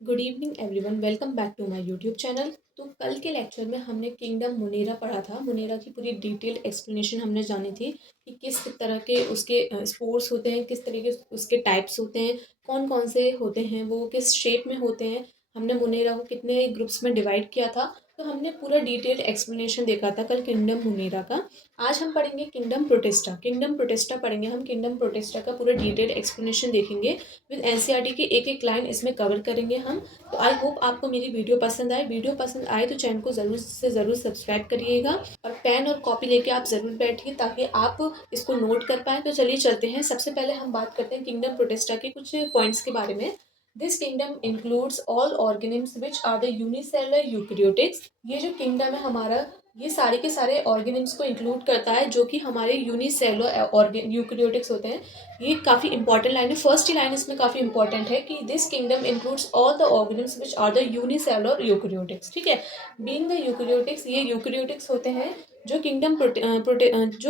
Good evening everyone, welcome back to my YouTube channel. तो कल के लेक्चर में हमने किंगडम मुनेरा पढ़ा था। मुनेरा की पूरी डिटेल एक्सप्लेनेशन हमने जानी थी कि किस तरह के उसके स्पोर्ट्स होते हैं, किस तरीके उसके टाइप्स होते हैं, कौन कौन से होते हैं, वो किस शेप में होते हैं। हमने मुनेरा को कितने ग्रुप्स में डिवाइड किया था, तो हमने पूरा डिटेल एक्सप्लेनेशन देखा था कल किंगडम मुनेरा का। आज हम पढ़ेंगे किंगडम प्रोटेस्टा। किंगडम प्रोटेस्टा पढ़ेंगे हम। किंगडम प्रोटेस्टा का पूरा डिटेल एक्सप्लेनेशन देखेंगे विद एनसीईआरटी की एक एक लाइन इसमें कवर करेंगे हम। तो आई होप आपको मेरी वीडियो पसंद आए। वीडियो पसंद आए तो चैनल को ज़रूर से ज़रूर सब्सक्राइब करिएगा और पेन और कॉपी लेके आप ज़रूर बैठिए ताकि आप इसको नोट कर पाएँ। तो चलिए चलते हैं। सबसे पहले हम बात करते हैं किंगडम प्रोटेस्टा के कुछ पॉइंट्स के बारे में। This kingdom includes all organisms which are the unicellular eukaryotics. ये जो किंगडम है हमारा, ये सारे के सारे ऑर्गेनिम्स को इंक्लूड करता है जो कि हमारे यूनिसेलुलर यूकेरियोटिक्स होते हैं। ये काफ़ी इंपॉर्टेंट लाइन है। फर्स्ट ही लाइन इसमें काफ़ी इंपॉर्टेंट है कि this kingdom includes all the organisms which are the unicellular eukaryotics. ठीक है, बीइंग द यूकेरियोटिक्स, ये यूकेरियोटिक्स होते हैं। जो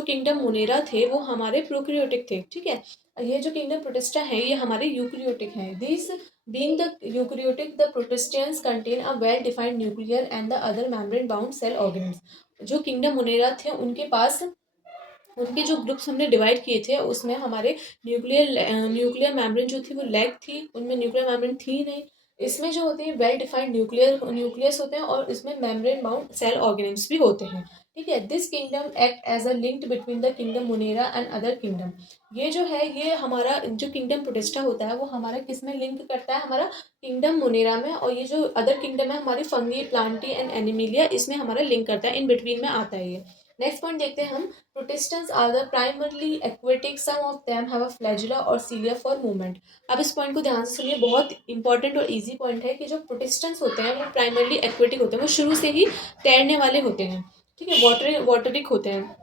किंगडम मुनेरा थे वो हमारे प्रोकैरियोटिक थे। ठीक है, ये जो किंगडम प्रोटिस्टा है ये हमारे यूकेरियोटिक हैं। This being the eukaryotic, the protistans contain a well defined nuclear and the other membrane bound cell organisms. जो किंगडम मुनेरा थे उनके पास, उनके जो ग्रुप्स हमने डिवाइड किए थे उसमें हमारे न्यूक्लियर मेम्ब्रेन जो थी वो लैग थी, उनमें न्यूक्लियर मेम्ब्रेन थी नहीं। इसमें जो होते हैं वेल डिफाइंड न्यूक्लियस होते हैं और इसमें मेम्ब्रेन बाउंड सेल ऑर्गेनिम्स भी होते हैं। ठीक है, this kingdom act as a linked between the kingdom Monera and other kingdom. ये जो है, ये हमारा जो किंगडम प्रोटिस्टा होता है वो हमारा किस में लिंक करता है, हमारा किंगडम मुनेरा में। और ये जो अदर किंगडम है हमारी फंगी, प्लांटी एंड एनिमिलिया, इसमें हमारा लिंक करता है, इन बिटवीन में आता है ये। नेक्स्ट पॉइंट देखते हैं हम। Protistans are the primarily aquatic. Some of them have a flagella or cilia for movement. अब इस पॉइंट को ध्यान से सुनिए, बहुत इंपॉर्टेंट और इजी पॉइंट है कि जो प्रोटिस्टेंट्स होते हैं वो प्राइमरली एक्वेटिक होते हैं, वो शुरू से ही तैरने वाले होते हैं। ठीक है, वाटरिक होते हैं।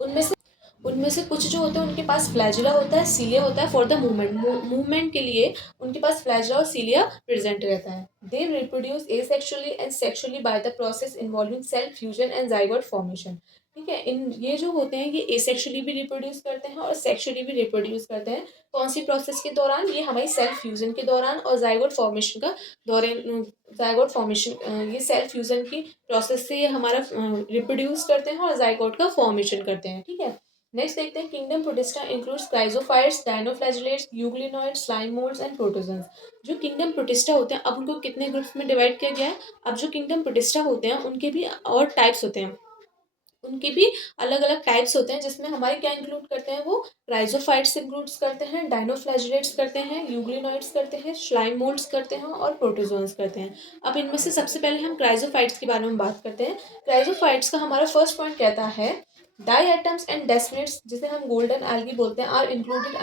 उनमें से उनमें से कुछ जो होते हैं उनके पास फ्लैजुला होता है, सीलिया होता है फॉर द मूवमेंट। मूवमेंट के लिए उनके पास फ्लैजुला और सीलिया प्रेजेंट रहता है। They reproduce asexually and sexually by the process involving cell fusion and zygote formation. ठीक है, इन ये जो होते हैं ये एसेक्सुअली भी रिप्रोड्यूस करते हैं और सेक्सुअली भी रिप्रोड्यूस करते हैं। कौन सी प्रोसेस के दौरान? ये हमारी सेल फ्यूजन के दौरान और जाइगोट फॉर्मेशन का दौरान। जाइगोट फॉर्मेशन, ये सेल फ्यूजन की प्रोसेस से ये हमारा रिप्रोड्यूस करते हैं और जाइगोट का फॉर्मेशन करते हैं। ठीक है, नेक्स्ट देखते हैं। Kingdom Protista includes chrysophytes, dinoflagellates, euglenoid, slime moulds and protozoans. जो किंगडम प्रोटिस्टा होते हैं, अब उनको कितने ग्रुप्स में डिवाइड किया गया है? अब जो किंगडम प्रोटिस्टा होते हैं उनके भी और टाइप्स होते हैं, उनके भी अलग अलग टाइप्स होते हैं, जिसमें हमारे क्या इंक्लूड करते हैं? वो क्राइजोफाइट्स इंक्लूड्स करते हैं, डायनोफ्लैजिलेट्स करते हैं, यूग्लिनॉइड्स करते हैं, स्लाइम मोल्ड्स करते हैं और प्रोटोजोन्स करते हैं। अब इनमें से सबसे पहले हम क्राइजोफाइट्स के बारे में बात करते हैं। क्राइजोफाइट्स का हमारा फर्स्ट पॉइंट कहता है डाइएटम्स एंड डेस्मिनेट्स, जिसे हम गोल्डन एल्गी बोलते हैं, आर इंक्लूडेड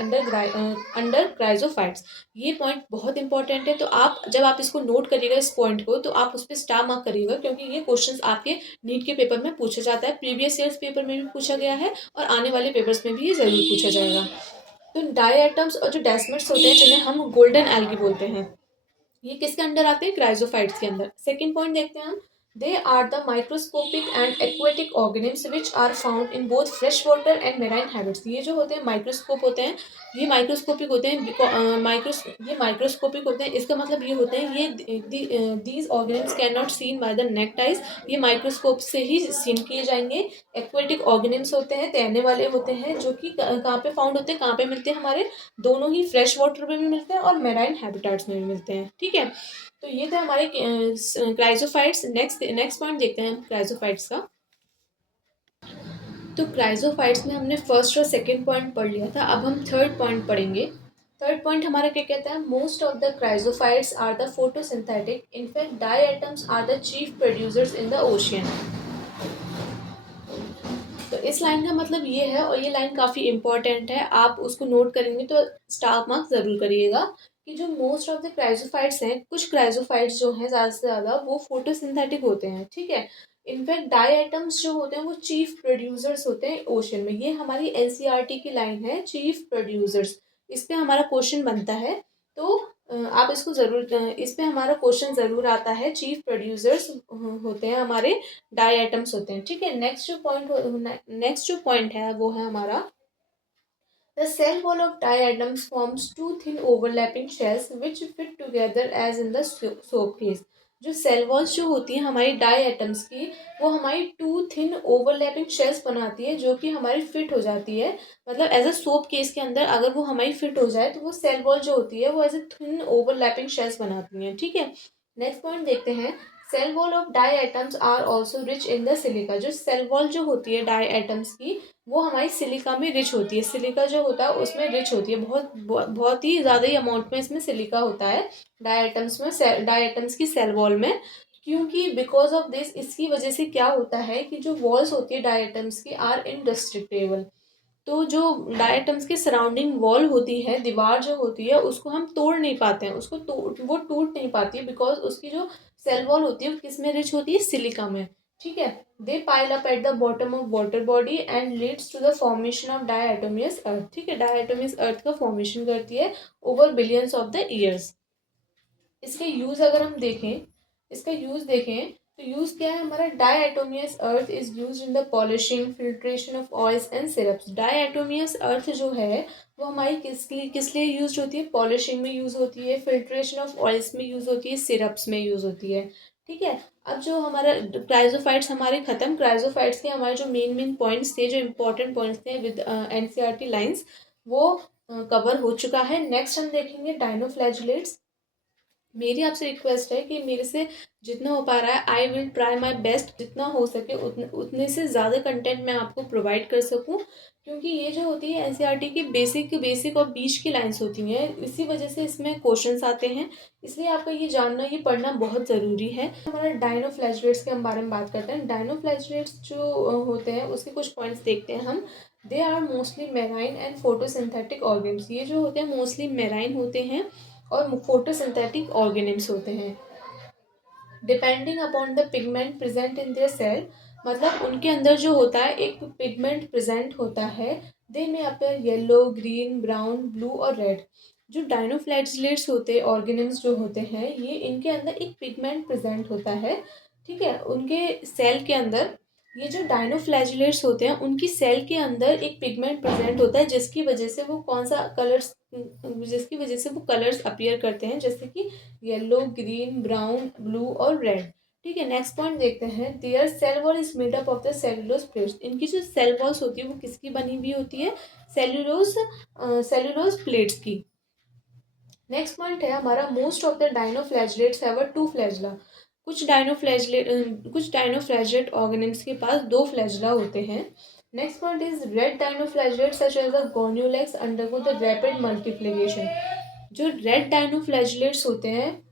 अंडर क्राइजोफाइट्स। ये पॉइंट बहुत इंपॉर्टेंट है, तो आप जब आप इसको नोट करिएगा इस पॉइंट को, तो आप उस पर स्टार मार्क करिएगा क्योंकि ये क्वेश्चंस आपके नीट के पेपर में पूछा जाता है। प्रीवियस ईयर्स पेपर में भी पूछा गया है और आने वाले पेपर्स में भी ये जरूर पूछा जाएगा। तो डाइएटम्स और जो डेस्मिनेट्स होते हैं जिन्हें हम गोल्डन एल्गी बोलते हैं, ये किसके अंडर आते हैं? क्राइजोफाइट्स के अंदर। सेकंड पॉइंट देखते हैं हम। They are the microscopic and aquatic organisms which are found in both fresh water and marine habits. ये जो होते हैं माइक्रोस्कोप होते हैं, ये माइक्रोस्कोपिक होते हैं। ये माइक्रोस्कोपिक होते हैं, इसका मतलब ये होते हैं ये these organisms can not seen by the necked eyes, ये माइक्रोस्कोप से ही सीन किए जाएंगे। एक्वेटिक ऑर्गेनिम्स होते हैं, तैरने वाले होते हैं, जो कि कहाँ पे फाउंड होते हैं, कहाँ पे मिलते हैं? हमारे दोनों ही फ्रेश वाटर में भी मिलते हैं और मेराइन हैबिटाट्स में भी मिलते हैं। ठीक है, तो ये थे हमारे क्राइजोफाइट्स। नेक्स्ट पॉइंट देखते हैं हम क्राइजोफाइट्स का। तो क्राइजोफाइट्स में हमने फर्स्ट और सेकंड पॉइंट पढ़ लिया था, अब हम थर्ड पॉइंट पढ़ेंगे। थर्ड पॉइंट हमारा क्या कहता है? Most of the chrysophytes are the photosynthetic, in fact diatoms are the chief producers in the ocean. तो इस लाइन का मतलब ये है, और ये लाइन काफ़ी इंपॉर्टेंट है, आप उसको नोट करेंगे तो स्टार मार्क ज़रूर करिएगा कि जो मोस्ट ऑफ द क्राइजोफाइट्स हैं, कुछ क्राइजोफाइट्स जो हैं ज़्यादा से ज़्यादा वो फोटोसिंथेटिक होते हैं। ठीक है, इनफैक्ट डाई आइटम्स जो होते हैं वो चीफ प्रोड्यूसर्स होते हैं ओशन में। ये हमारी एनसीईआरटी की लाइन है, चीफ प्रोड्यूसर्स। इस पे हमारा क्वेश्चन बनता है, तो आप इसको ज़रूर, इस पे हमारा क्वेश्चन ज़रूर आता है। चीफ प्रोड्यूसर्स होते हैं हमारे, डाई आइटम्स होते हैं। ठीक है, नेक्स्ट जो पॉइंट है वो है हमारा The cell wall of diatoms forms two thin overlapping shells which fit together as in the soap case. जो सेल वॉल्स जो होती हैं हमारी डाई एटम्स की, वो हमारी टू थिन ओवरलैपिंग शेल्स बनाती है जो कि हमारी फिट हो जाती है। मतलब एज अ सोप केस के अंदर अगर वो हमारी फिट हो जाए तो वो सेल वॉल जो होती है वो as a thin overlapping shells बनाती हैं। ठीक है, नेक्स्ट पॉइंट देखते हैं। Cell wall of diatoms are also rich in the silica. जो सेल वॉल जो होती है डाई एटम्स की, वो हमारी सिलिका में रिच होती है। सिलिका जो होता है उसमें रिच होती है, बहुत ही ज़्यादा ही अमाउंट में इसमें सिलिका होता है डायटम्स में, डायटम्स की सेल वॉल में। क्योंकि बिकॉज ऑफ दिस, इसकी वजह से क्या होता है कि जो वॉल्स होती है डायटम्स की आर इनडिस्ट्रक्टेबल। तो जो डायटम्स के सराउंडिंग वॉल होती है, दीवार जो होती है, उसको हम तोड़ नहीं पाते हैं, वो टूट नहीं पाती है बिकॉज उसकी जो सेल वॉल होती है वो किस में रिच होती है, सिलिका में। ठीक है, they pile up at the bottom of water body and leads to the formation of diatomaceous earth. ठीक है, डायटोमियस अर्थ का फॉर्मेशन करती है over billions of the years. इसके यूज अगर हम देखें, इसका यूज देखें तो यूज क्या है हमारा। Diatomaceous earth is use in the polishing filtration of oils and syrups. Diatomaceous earth जो है वो हमारी किस लिए यूज होती है, पॉलिशिंग में यूज होती है, फिल्ट्रेशन ऑफ ऑयल्स में यूज होती है, सिरप्स में यूज होती है। ठीक है, अब जो हमारा क्राइजोफाइट्स हमारे खत्म, क्राइजोफाइट्स के हमारे जो मेन पॉइंट्स थे, जो इंपॉर्टेंट पॉइंट्स थे विद एनसीईआरटी लाइंस, वो कवर हो चुका है। नेक्स्ट हम देखेंगे डायनोफ्लैजुलेट्स। मेरी आपसे रिक्वेस्ट है कि मेरे से जितना हो पा रहा है I will try my best, जितना हो सके उतने से ज़्यादा कंटेंट मैं आपको प्रोवाइड कर सकूं। क्योंकि ये जो होती है एनसीईआरटी की बेसिक और बीच की लाइंस होती हैं, इसी वजह से इसमें क्वेश्चंस आते हैं। इसलिए आपका ये जानना, ये पढ़ना बहुत ज़रूरी है। हमारा डायनोफ्लैजुलेट्स के हम बारे में बात करते हैं। डायनोफ्लैजुलेट्स जो होते हैं उसके कुछ पॉइंट्स देखते हैं हम। They are mostly marine and photosynthetic organs. ये जो होते हैं मोस्टली मेराइन होते हैं और फोटोसिंथेटिक ऑर्गेनिम्स होते हैं। Depending upon the pigment present in their cell, मतलब उनके अंदर जो होता है एक पिगमेंट प्रेजेंट होता है। दे में appear yellow, green, brown, blue और रेड। जो डायनोफ्लैजिलेट्स होते हैं, ऑर्गेनिम्स जो होते हैं, ये इनके अंदर एक पिगमेंट प्रेजेंट होता है। ठीक है, उनके सेल के अंदर, ये जो डायनोफ्लैजिलेट्स होते हैं उनकी सेल के अंदर एक पिगमेंट प्रेजेंट होता है जिसकी वजह से वो कौन सा कलर्स, जिसकी वजह से वो कलर्स अपीयर करते हैं, जैसे कि येलो, ग्रीन, ब्राउन, ब्लू और रेड। ठीक है, नेक्स्ट पॉइंट देखते हैं। Their cell wall is made up of the cellulose plates. इनकी जो सेल वॉल्स होती है वो किसकी बनी हुई होती है, सेलुलोज प्लेट्स की। नेक्स्ट पॉइंट है हमारा, most of the dinoflagellates have a two flagella. कुछ डायनोफ्लैजिलेट ऑर्गेनिम्स के पास दो फ्लैजला होते हैं। Next point is red dinoflagellate such as the Gonyaulax undergo the rapid multiplication. जो रेड डायनोफ्लैजिलेट्स होते हैं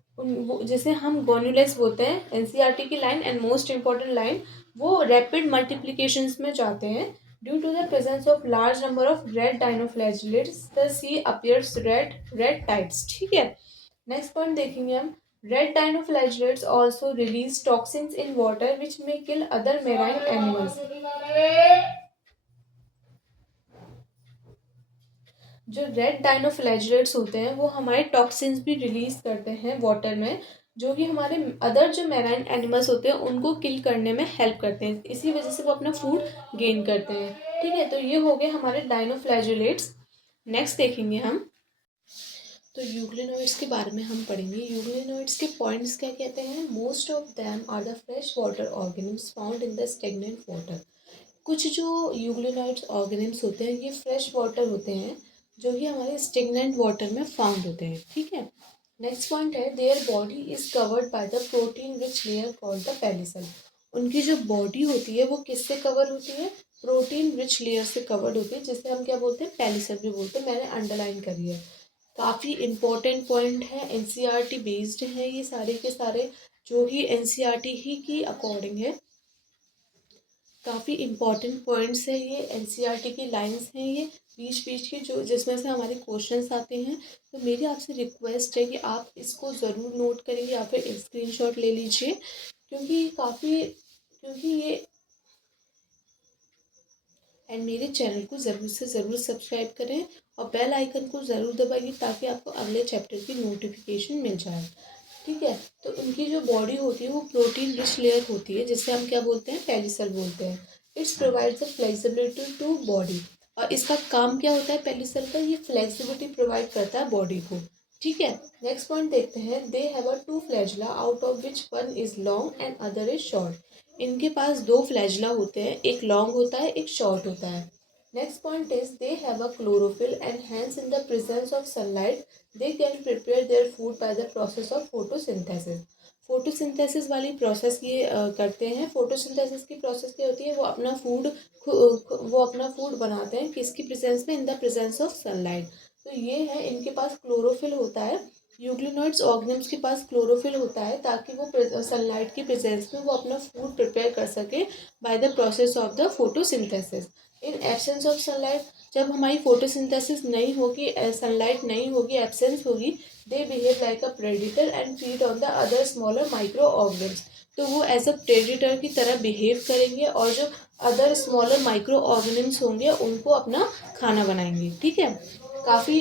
जैसे हम गोन्यूलेक्स बोलते हैं, एनसीईआरटी की line and most important line, वो रैपिड मल्टीप्लिकेशंस में जाते हैं। Due to the presence of large number of red dinoflagellates the sea appears red tides. ठीक है, नेक्स्ट पॉइंट देखेंगे हम। Red dinoflagellates also release toxins in water which may kill other marine animals. जो red dinoflagellates होते हैं वो हमारे toxins भी रिलीज करते हैं वाटर में, जो कि हमारे अदर जो मैराइन एनिमल्स होते हैं उनको किल करने में हेल्प करते हैं। इसी वजह से वो अपना फूड गेन करते हैं। ठीक है, तो ये हो गए हमारे डायनोफ्लैजिलेट्स। नेक्स्ट देखेंगे हम, तो यूग्लिनोइड्स के बारे में हम पढ़ेंगे। यूग्लिनोइड्स के पॉइंट्स क्या कहते हैं। Most of them are the fresh water organisms found in the stagnant water. कुछ जो यूग्लिनोइड्स ऑर्गेनिम्स होते हैं ये फ्रेश वाटर होते हैं जो कि हमारे स्टेगनेंट वाटर में फाउंड होते हैं। ठीक है, नेक्स्ट पॉइंट है, their body is covered by the protein rich layer called the pellicle. उनकी जो बॉडी होती है वो किससे कवर होती है, प्रोटीन रिच लेयर से कवर्ड होती है, जिसे हम क्या बोलते हैं, पेलिसल भी बोलते हैं। मैंने अंडरलाइन करी है। काफ़ी इम्पोर्टेंट पॉइंट है, एनसीईआरटी बेस्ड है ये सारे के सारे, जो कि एनसीईआरटी ही की अकॉर्डिंग है। काफ़ी इम्पॉर्टेंट पॉइंट्स है ये, एनसीईआरटी की लाइंस हैं ये बीच बीच की, जो जिसमें से हमारे क्वेश्चंस आते हैं। तो मेरी आपसे रिक्वेस्ट है कि आप इसको ज़रूर नोट करेंगे या फिर स्क्रीनशॉट ले लीजिए, क्योंकि ये, एंड मेरे चैनल को ज़रूर से ज़रूर सब्सक्राइब करें और बेल आइकन को ज़रूर दबाइए ताकि आपको अगले चैप्टर की नोटिफिकेशन मिल जाए। ठीक है, तो उनकी जो बॉडी होती है वो प्रोटीन रिच लेयर होती है जिसे हम क्या बोलते हैं, पेलिसल बोलते हैं। It's provides the flexibility to body. और इसका काम क्या होता है, पेरिसेल्कल ये फ्लेक्सिबिलिटी प्रोवाइड करता है बॉडी को। ठीक है, नेक्स्ट पॉइंट देखते हैं। They have a two flagella out of which one is long and other is short. इनके पास दो फ्लैजला होते हैं, एक लॉन्ग होता है एक शॉर्ट होता है। Next point is they have a chlorophyll and hence in the presence of sunlight they can prepare their food by the process of photosynthesis. Photosynthesis वाली प्रोसेस ये करते हैं। फोटोसिंथेसिस की प्रोसेस क्या होती है, वो अपना फूड बनाते हैं किसकी प्रेजेंस में, इन द प्रेजेंस ऑफ सनलाइट। तो ये है, इनके पास क्लोरोफिल होता है। यूग्लिनोइड्स ऑर्गेनिम्स के पास क्लोरोफिल होता है ताकि वो सनलाइट की प्रेजेंस में वो अपना फूड प्रिपेयर कर सके bye the process of the photosynthesis. In absence of sunlight, जब हमारी फोटोसिंथेसिस नहीं होगी, सनलाइट नहीं होगी, एब्सेंस होगी, they behave like a predator and feed on the other smaller micro organisms. तो वो एज अ प्रेडिटर की तरह बिहेव करेंगे और जो अदर स्मॉलर माइक्रो ऑर्गेनिम्स होंगे उनको अपना खाना बनाएंगे। ठीक है, काफ़ी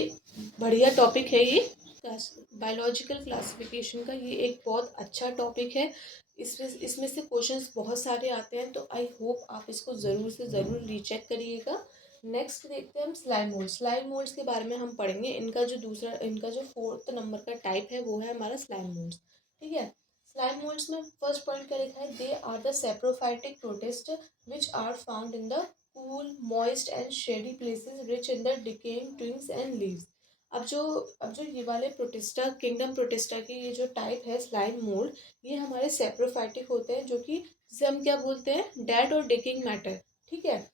बढ़िया टॉपिक है ये। बायोलॉजिकल क्लासिफिकेशन का ये एक बहुत अच्छा टॉपिक है। इसमें से क्वेश्चंस बहुत सारे आते हैं, तो आई होप आप इसको ज़रूर से ज़रूर रीचेक करिएगा। नेक्स्ट देखते हैं हम स्लाइम मोल्ड। स्लाइम मोल्ड्स के बारे में हम पढ़ेंगे। इनका जो फोर्थ नंबर का टाइप है वो है हमारा स्लाइम मोल्ड्स। ठीक है, स्लाइम मोल्ड्स में फर्स्ट पॉइंट क्या लिखा है, they are the saprophytic protist which are found in the cool moist and shady places rich in the decaying twigs and leaves. अब जो ये वाले प्रोटिस्टा, किंगडम प्रोटिस्टा की ये जो टाइप है स्लाइम मोल्ड, ये हमारे सेप्रोफाइटिक होते हैं, जो कि जिसे हम क्या बोलते हैं, डेड और डिकिंग मैटर। ठीक है,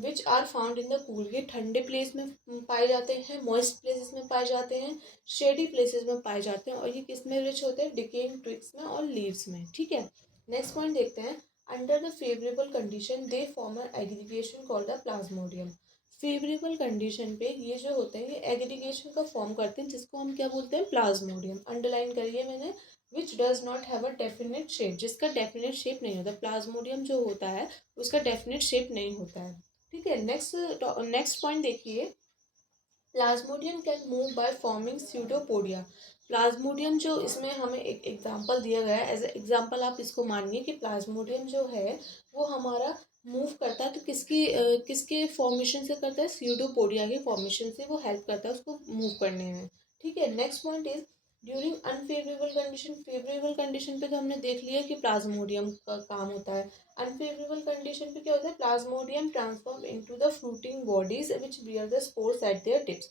which are found in the cool, ये ठंडे प्लेस में पाए जाते हैं, मॉइस्ट प्लेसेस में पाए जाते हैं, शेडी प्लेसेस में पाए जाते हैं, और ये किस में रिच होते हैं, डिकेइंग ट्विग्स में और लीव्स में। ठीक है, नेक्स्ट पॉइंट देखते हैं। Under the favourable condition they form an aggregation called the plasmodium. Favourable condition पे ये जो होते हैं ये एग्रीगेशन का फॉर्म करते हैं, जिसको हम क्या बोलते हैं, प्लाज्मोडियम। अंडरलाइन करिए मैंने, which does not have a definite shape, जिसका डेफिनेट शेप नहीं होता। प्लाज्मोडियम जो होता है उसका डेफिनेट शेप नहीं होता है। ठीक है, नेक्स्ट पॉइंट देखिए। Plasmodium can move by forming pseudopodia. Plasmodium जो, इसमें हमें एक एग्जांपल दिया गया है, एज ए एग्जांपल आप इसको मानिए कि प्लाज्मोडियम जो है वो हमारा मूव करता है, तो किसके फॉर्मेशन से करता है, स्यूडोपोडिया के फॉर्मेशन से वो हेल्प करता है उसको मूव करने में। ठीक है, next point is during unfavourable condition. Favourable condition पे तो हमने देख लिया कि प्लाज्मोडियम का काम होता है। अनफेवरेबल कंडीशन पे क्या होता है, Plasmodium transform into the fruiting bodies which bear the spores eight there tips.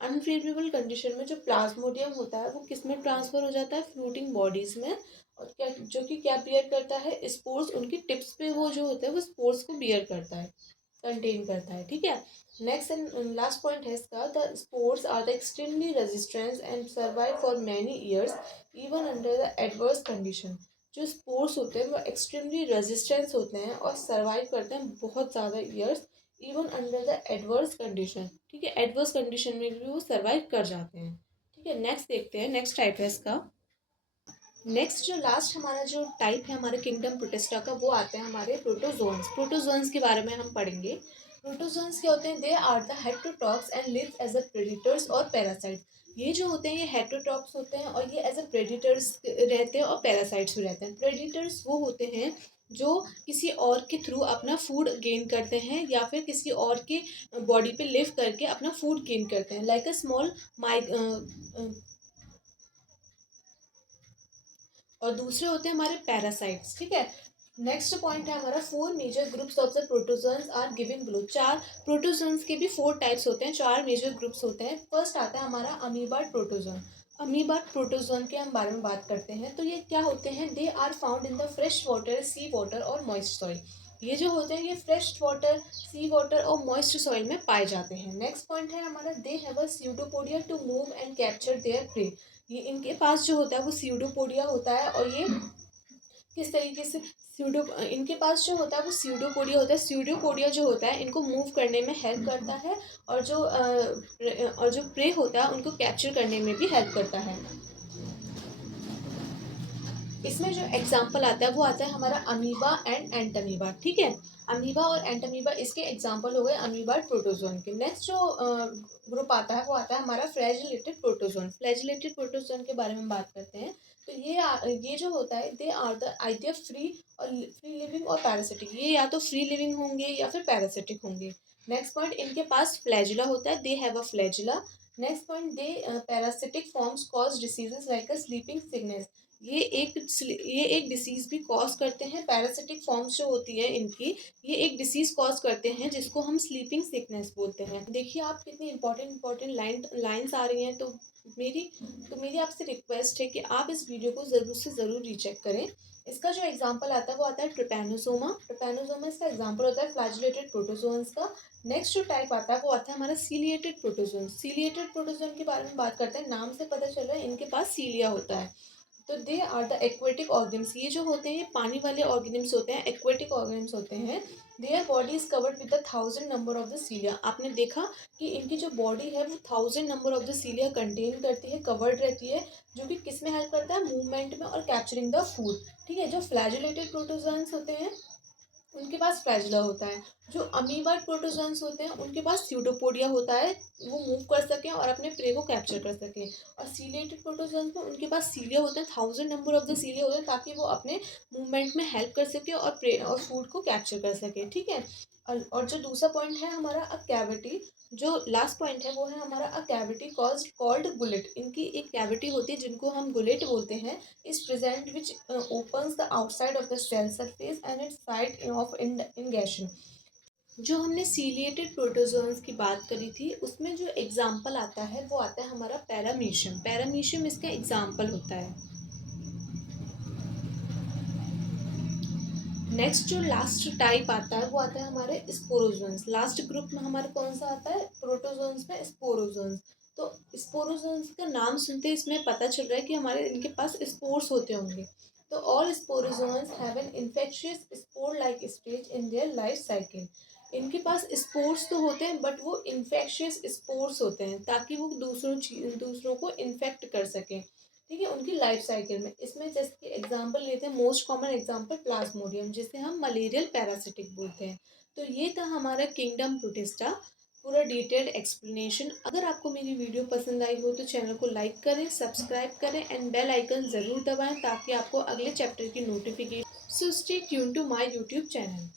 Unfavourable condition में जो प्लाज्मोडियम होता है वो किस में ट्रांसफर हो जाता है, फ्रूटिंग बॉडीज में, और क्या, जो कि क्या बियर करता है, स्पोर्स। उनकी टिप्स पे वो जो होता है वो स्पोर्स को बियर करता है, कंटेन करता है। ठीक है, नेक्स्ट एंड लास्ट पॉइंट है इसका, the spores are the extremely resistance and survive for many years even under the adverse condition. जो स्पोर्स होते हैं वो एक्सट्रीमली रेजिस्टेंस होते हैं और सर्वाइव करते हैं बहुत ज़्यादा years, even under the adverse condition. ठीक है, एडवर्स कंडीशन में भी वो सर्वाइव कर जाते हैं। ठीक है, नेक्स्ट देखते हैं। नेक्स्ट टाइप है इसका। नेक्स्ट जो लास्ट हमारा जो टाइप है हमारे किंगडम प्रोटिस्टा का, वो आते हैं हमारे प्रोटोजोन्स। प्रोटोजोन्स के बारे में हम पढ़ेंगे। प्रोटोजोन्स क्या होते हैं, they are the heterotrophs and live as a predators और पैरासाइट्स। ये जो होते हैं ये हेटेरोट्रॉप्स होते हैं और ये एज अ प्रेडिटर्स रहते हैं और पैरासाइट्स भी रहते हैं। प्रेडिटर्स वो होते हैं जो किसी और के थ्रू अपना फूड गेन करते हैं या फिर किसी और के बॉडी पे लिव करके अपना फूड गेन करते हैं, लाइक अ स्मॉल और दूसरे होते हैं हमारे पैरासाइट्स। ठीक है, नेक्स्ट पॉइंट है हमारा, four major groups of the protozoans are given below. चार प्रोटोजोन्स के भी फोर टाइप्स होते हैं, चार मेजर ग्रुप्स होते हैं। फर्स्ट आता है हमारा अमीबार्ड प्रोटोजोन। अमीबार्ड प्रोटोजोन के हम बारे में बात करते हैं, तो ये क्या होते हैं, they are found in the fresh water, sea water और मॉइस्ट सॉइल। ये जो होते हैं ये फ्रेश वाटर, सी वाटर और मॉइस्ट सॉइल में पाए जाते हैं। नेक्स्ट पॉइंट है हमारा, they have a pseudopodia to move and capture their prey. ये इनके पास जो होता है वो स्यूडोपोडिया होता है, और ये किस तरीके से इनके पास जो होता है वो स्यूडोपोडिया होता है। स्यूडोपोडिया जो होता है इनको मूव करने में हेल्प करता है, और जो प्रे होता है उनको कैप्चर करने में भी हेल्प करता है। इसमें जो एग्जाम्पल आता है वो आता है हमारा अमीबा एंड एंटमीबा। ठीक है, अमीबा और एंटमीबा इसके एग्जाम्पल हो गए अमीबा प्रोटोजोन के। नेक्स्ट जो ग्रुप आता है वो आता है हमारा फ्लैजिलेटेड प्रोटोजोन। फ्लैजिलेटेड प्रोटोजोन के बारे में बात करते हैं, तो ये जो होता है, they are the either free living और पैरासिटिक। ये या तो फ्री लिविंग होंगे या फिर पैरासिटिक होंगे। नेक्स्ट पॉइंट, इनके पास फ्लैजिला होता है, दे have a flagella. Next point, they parasitic forms cause diseases like a sleeping sickness. ये एक डिसीज भी कॉज करते हैं, पैरासिटिक फॉर्म्स जो होती है इनकी, ये एक डिसीज कॉज करते हैं जिसको हम स्लीपिंग सिकनेस बोलते हैं। देखिए आप कितनी इंपॉर्टेंट लाइन्स आ रही हैं। तो मेरी आपसे रिक्वेस्ट है कि आप इस वीडियो को ज़रूर से ज़रूर रीचेक करें। इसका जो एग्जाम्पल आता है वो आता है ट्रिपैनोसोमा। ट्रिपैनोसोमा इसका एग्जाम्पल होता है फ्लैजिलेटेड प्रोटोजोन्स का। नेक्स्ट जो टाइप आता है वो आता है हमारा सीलिएटेड प्रोटोजोन। सीलिएटेड प्रोटोजोन के बारे में बात करते हैं, नाम से पता चल रहा है इनके पास सीलिया होता है। तो they are the aquatic organisms, ये जो होते हैं ये पानी वाले ऑर्गेनिम्स होते हैं, एक्वेटिक ऑर्गेनिम्स होते हैं। Their body is covered with the 1000 number of the cilia. आपने देखा कि इनकी जो बॉडी है वो 1000 number of the cilia contain करती है, कवर्ड रहती है, जो कि किस में हेल्प करता है, मूवमेंट में और कैप्चरिंग द फूड। ठीक है, जो फ्लैजिलेटेड प्रोटोजोन्स होते हैं उनके पास फ्लैजिला होता है। जो अमीबाइड प्रोटोजोन्स होते हैं उनके पास स्यूडोपोडिया होता है, वो मूव कर सकें और अपने प्रे को कैप्चर कर सकें। और सीलिएटेड प्रोटोजोन्स में उनके पास सीलिया होते हैं, 1000 नंबर ऑफ द सीलिया होते हैं, ताकि वो अपने मूवमेंट में हेल्प कर सके और प्रे और फूड को कैप्चर कर सके। ठीक है, और जो दूसरा पॉइंट है हमारा अ कैविटी, जो लास्ट पॉइंट है वो है हमारा a cavity cause called gullet. इनकी एक कैविटी होती है जिनको हम गुलेट बोलते हैं, is present which opens the outside of the cell surface and its site of ingestion. जो हमने सीलिएटेड प्रोटोजोन्स की बात करी थी उसमें जो एग्जाम्पल आता है वो आता है हमारा पैरामीशियम। पैरामीशियम इसका एग्जाम्पल होता है। नेक्स्ट जो लास्ट टाइप आता है वो आता है हमारे स्पोरोजोन्स। लास्ट ग्रुप में हमारे कौन सा आता है, प्रोटोजोन्स में स्पोरोजोन्स। तो स्पोरोजोन्स का नाम सुनते इसमें पता चल रहा है कि हमारे इनके पास स्पोर्स होते होंगे। तो all sporozoans have an infectious spore like stage in their life cycle. इनके पास स्पोर्स तो होते हैं बट वो इन्फेक्शियस स्पोर्स होते हैं, ताकि वो दूसरों को इन्फेक्ट कर सकें। ठीक है, उनकी लाइफ साइकिल में। इसमें जैसे कि एग्जांपल लेते हैं, मोस्ट कॉमन एग्जांपल प्लाज्मोडियम, जिसे हम मलेरियल पैरासिटिक बोलते हैं। तो ये था हमारा किंगडम प्रोटिस्टा, पूरा डिटेल्ड एक्सप्लेनेशन। अगर आपको मेरी वीडियो पसंद आई हो तो चैनल को लाइक करें, सब्सक्राइब करें एंड बेल आइकन ज़रूर दबाएं ताकि आपको अगले चैप्टर की notification. So stay tune to my YouTube channel.